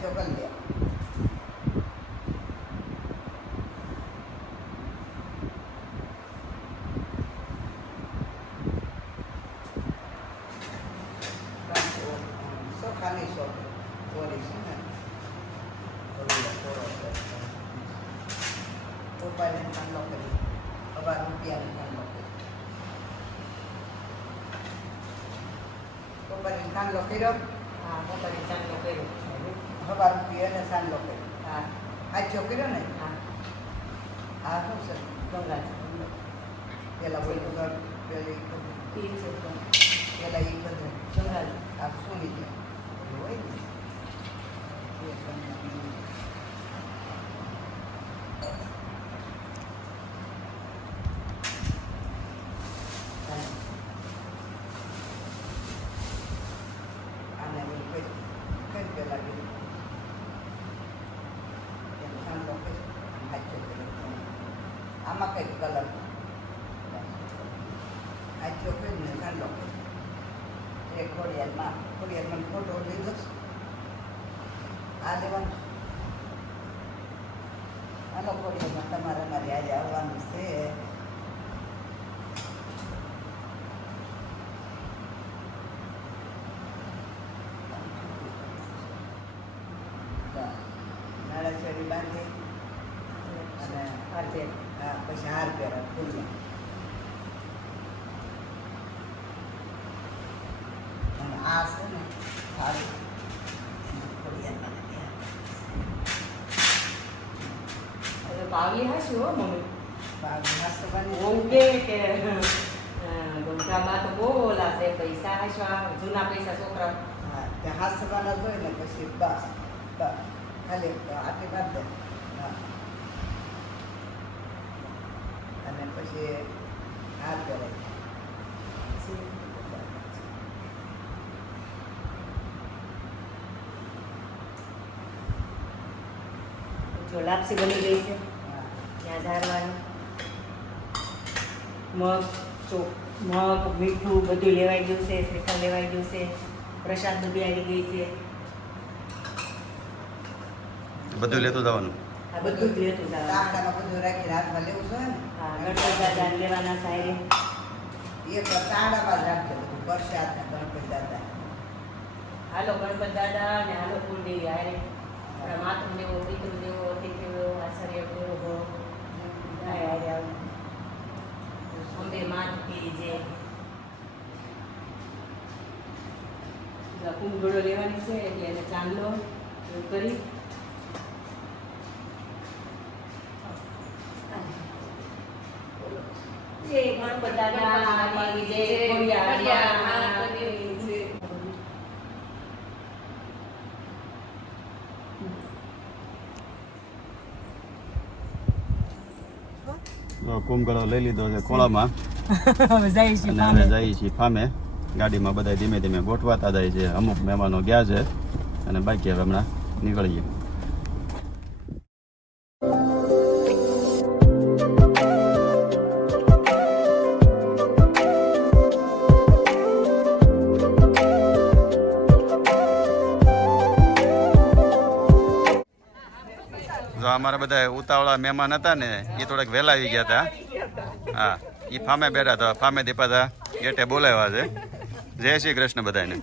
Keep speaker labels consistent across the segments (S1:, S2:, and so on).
S1: Cho.
S2: પેલા બોલ્યું ઘર પેલી
S1: ઠીક છે તો
S2: પેલા એ બધું
S1: ગંગા
S2: આ સુની દે હોય ને એ તમને આને ઓલું કરી કરી પેલા કર્યું એમ ચાંદલો કર્યો આજો કર્યો આમાં કઈ કલર આજો કરીને ચાંદલો કર્યો એ ખોડિયારમાં ખોડિયારમાં ફોટો લીધો છે. આ લેવાનું છે. હાલો ખોડિયારમાં તમારે મારી આજે આવવાનું છે નાળાચેરી બાંધી અને
S1: હારતે
S2: હા પછી હાર પહેરા ફૂલનો અને આ છે ને થાળી ખોડિયારમાં ત્યાં.
S1: હવે પાવલી હાશું હો મમ્મી.
S2: બાગ નાસ્તોવાની
S1: ઓમ કે ગંગામાં તો બહુ ઓલા છે પૈસા આ જૂના પૈસા છોકરા.
S2: હા ત્યાં હાસવાના હોય ને પછી બસ બસ. ખાલી આટલી કાઢ દે. હા. અને પછી હાથ કરે
S1: જો લાપસી બની ગઈ છે. ત્યાં મગ ચો મગ મીઠું બધું લેવાઈ ગયું છે શ્રીખંડ લેવાઈ ગયું છે. પ્રસાદ બધી આવી ગઈ છે.
S3: બધું લેતું જવાનું?
S1: આ બધું જ લેતું જવાનું.
S2: તાંડામાં બધું રાખીને હાથમાં લેવું જોઈએ ને?
S1: હા ગણપત દાદા લેવાના સાહેબ.
S2: એ તાંડામાં જ રાખજો બધું પ્રસાદ ને ગણપતિ દાદા.
S1: હાલો ગણપત દાદા ને હાલો કુલદેવી હારે. આપણા માતૃ દેવો પિતૃ દેવો અતિથિ દેવો આચાર્ય દેવો હો હારે હારે આવો. અંબે માત કી જે. કુંભ લેવાની છે એટલે એને ચાંદલો કરી. જય ગણપત દાદા જય ખોડિયાર
S3: તો કુંભકળો લઈ લીધો છે ખોળામાં
S1: હવે
S3: જઈએ છીએ ફામે. ગાડીમાં બધા ધીમે ધીમે ગોઠવાતા જાય છે. અમુક મહેમાનો ગયા છે. અને બાકી હવે હમણાં નીકળીએ. જો અમારા બધા ઉતાવળા મહેમાન હતા ને એ થોડાક વહેલા આવી ગયા હતા. હા એ ફામે બેઠા હતા ફામે દીપા હતા ગેટે બોલાવ્યા છે. જય શ્રી કૃષ્ણ બધાને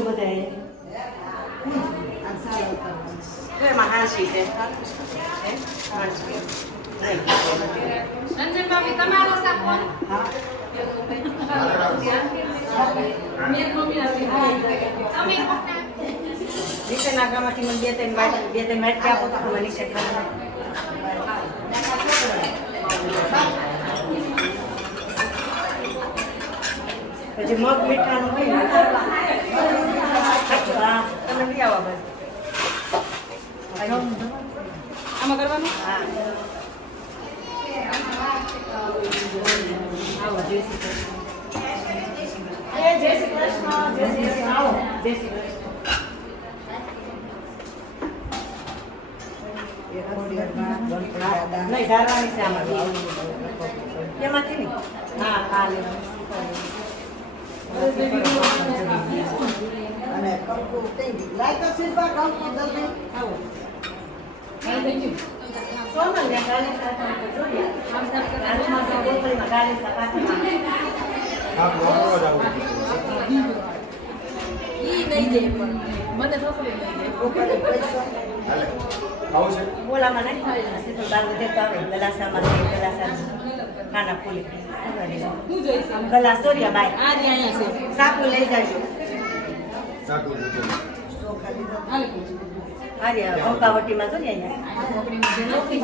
S1: બધાએ. તો. નહીં.
S4: રંજન ભાભી તમારો
S1: નીચેના ગામમાંથી મને બે ત્રણ વાટ- બે ત્રણ વાટકી આપો તો મને નીચે પછી મગ મીઠાનું કઈ તમે લઈ આવો બસ
S4: આમાં કરવાનું
S1: હા આવો જય શ્રી જય આવો જય શ્રી છે આમાં એમાંથી નહીં હા હા
S2: અને કંકુ કઈ લાય તો શિલ્પા કંકુ જલ્દી
S1: આવો સોનલ ને ગાલે સાથે જોઈએ હાથમાં તો ગોતળીમાં ગાલે સાથે પાથરમાં.
S5: આપ લોકો જ આવો
S4: ઈ નહીં જાય પણ મને થોડું નહીં જાય
S2: ઉપર પૈસો
S5: હાલે આવું છે
S1: બોલામાં નહીં સીધું દાળ વધે તો આવે ગલાસામાં છે ગલાસા ખાના ફૂલી
S4: હું જોઈશ
S1: સોરિયા બાય.
S4: આ જ અહીંયા છે.
S1: સાપુ લઈ જાજો.
S5: સાકુ
S1: હારી ભોંકાવટીમાં જો ને અહીંયા.
S2: શ્રી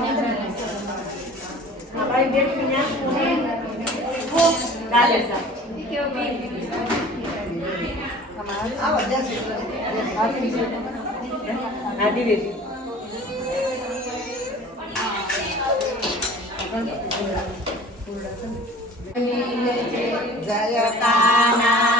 S2: કૃષ્ણ.
S1: હા દીદી
S2: જય
S1: કાના કાળા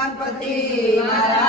S2: ગણપતિ મારા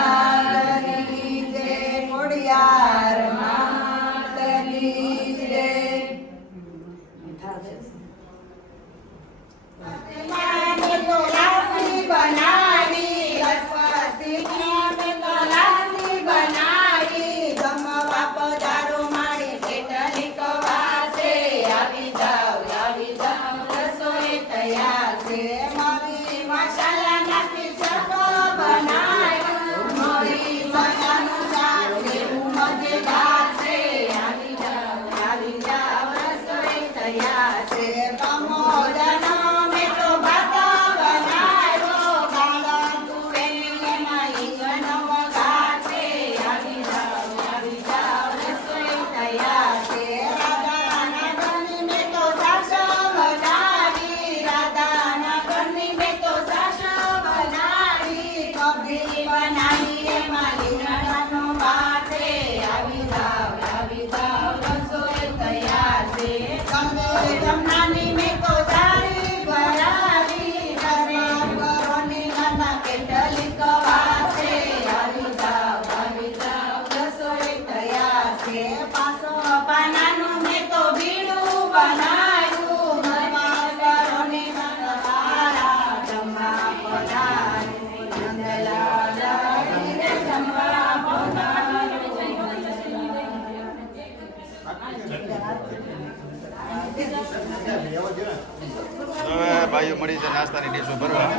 S3: ભાઈઓ મળી છે નાસ્તાની ડીશો ભરવા.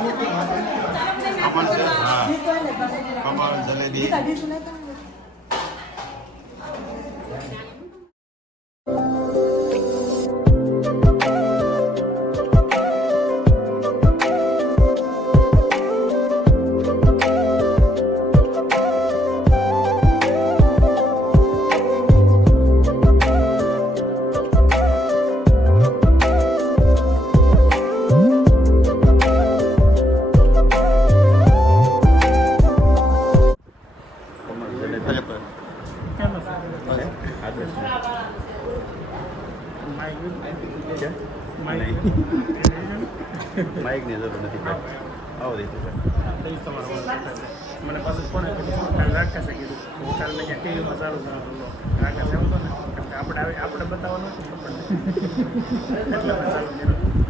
S3: ખમણ છે હા. ખમણ જલેબી. રીતે છે.
S6: મને પાછું ફોન આપ્યો કાલ રાખશે કીધું. હું ક્યાં ટીવીમાં સારું સારું રાખશે એવું તો ને આપણે આપણે બતાવવાનું આપણને. એટલે ચાલુ કર્યું.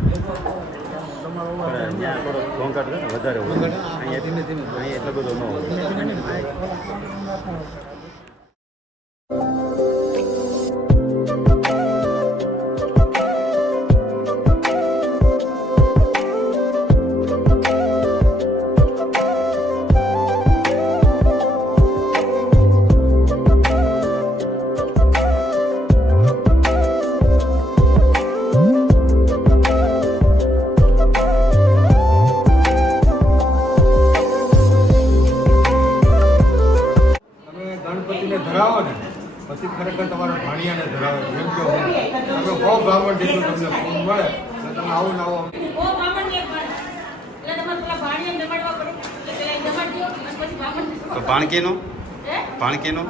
S3: ઘોંઘાટ છે ને વધારે અહીંયા ધીમે ધીમે અહીંયા એટલો બધો ન હોય.
S5: મળે. તમે આવું ના આવો.
S3: તો ભાણકીનો? ભાણકીનો?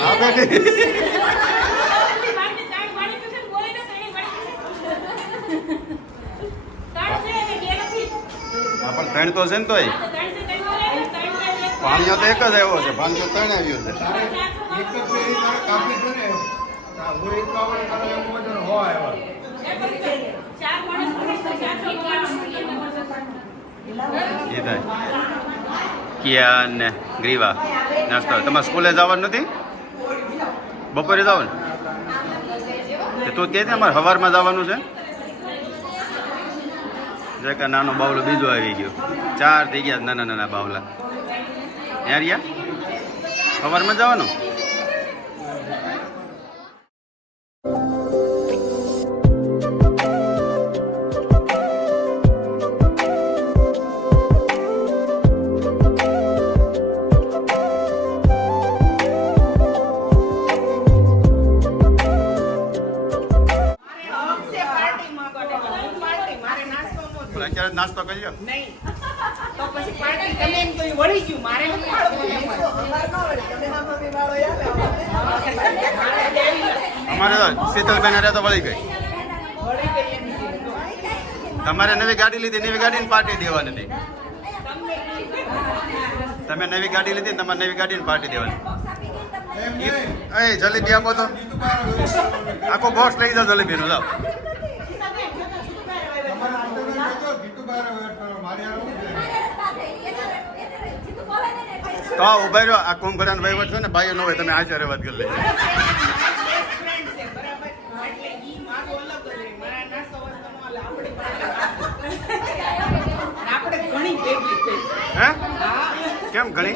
S3: હા બેટી ત્રણ તો છે ને તોય. પાણીઓ તો એક જ આવ્યો છે પાણીઓ ત્રણ આવ્યો છે. કિયા ને ગ્રીવા. નાસ્તો. તમારે સ્કૂલે જવાનું નથી? બપોરે જવાનું? તું કે અમારે સવારમાં જવાનું છે? જે કે નાનો બાવલો બીજો આવી ગયો. ચાર થઈ ગયા નાના નાના બાવલા. યાર યાર સવારમાં જવાનું?
S7: you. પાર્ટી
S2: દેવાની હતી તમે નવી ગાડી લીધી તમારે નવી ગાડીને પાર્ટી દેવાની. એ જલેબી આપો તો આખો બોક્સ લઈ જાઓ જલેબીનું જાઓ? તો ઊભા રહ્યો આ કુંભકરણ વહીવટ છે ને ભાઈઓ નો હોય તમે આચાર્ય વાત કરી લેજો
S7: friend છે બરાબર એટલે ઈ મારું અલગ જ રહે મારા નાસ્તો વાસ્તો નો હાલે આપણે આપણે ઘણી ભેગી થઈ
S2: હે
S7: હા
S2: કેમ ઘણી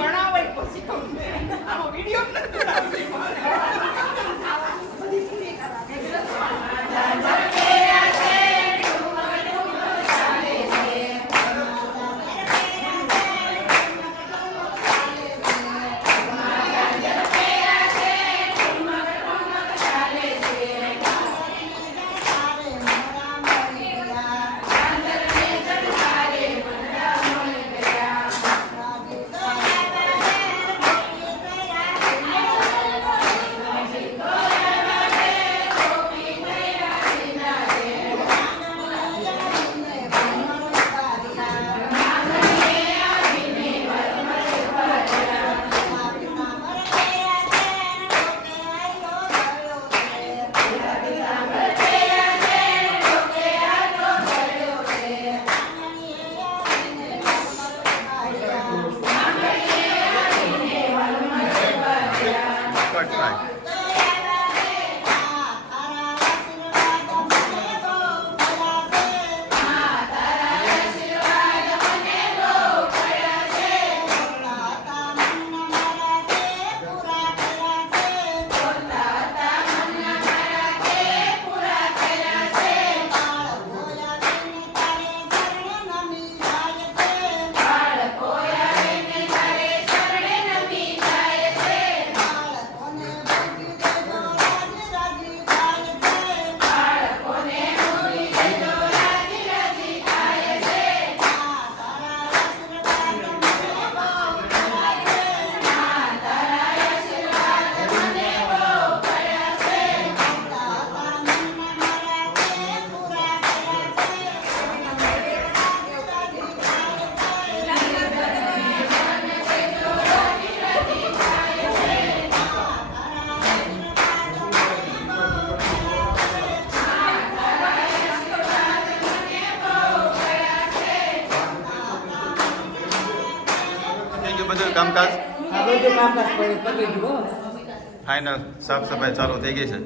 S2: ફાઇનલ સાફ સફાઈ ચાલુ થઈ ગઈ છે.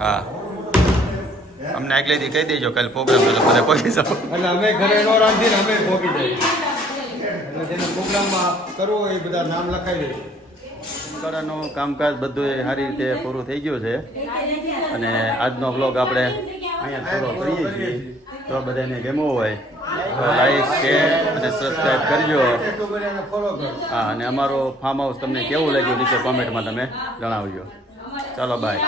S2: હા. અમને આગલેથી કહી દેજો કાલે પ્રોગ્રામ એટલે બધા પહોંચી જાઓ.
S5: એટલે અમે ઘરે નો રાંધીને અમે પહોંચી જઈએ. અને જેને પ્રોગ્રામમાં કરવો એ બધા નામ લખાવી
S2: કરવાનું કામકાજ બધું એ સારી રીતે પૂરું થઈ ગયું છે. અને આજનો બ્લોગ આપણે અહીંયા પૂરો કરીએ છીએ. તો બધાને ગમ્યો હોય, તો લાઈક શેર અને સબસ્ક્રાઈબ કરજો. હા, અને અમારો ફાર્મ હાઉસ તમને કેવું લાગ્યું નીચે કોમેન્ટમાં તમે જણાવજો. ચાલો બાય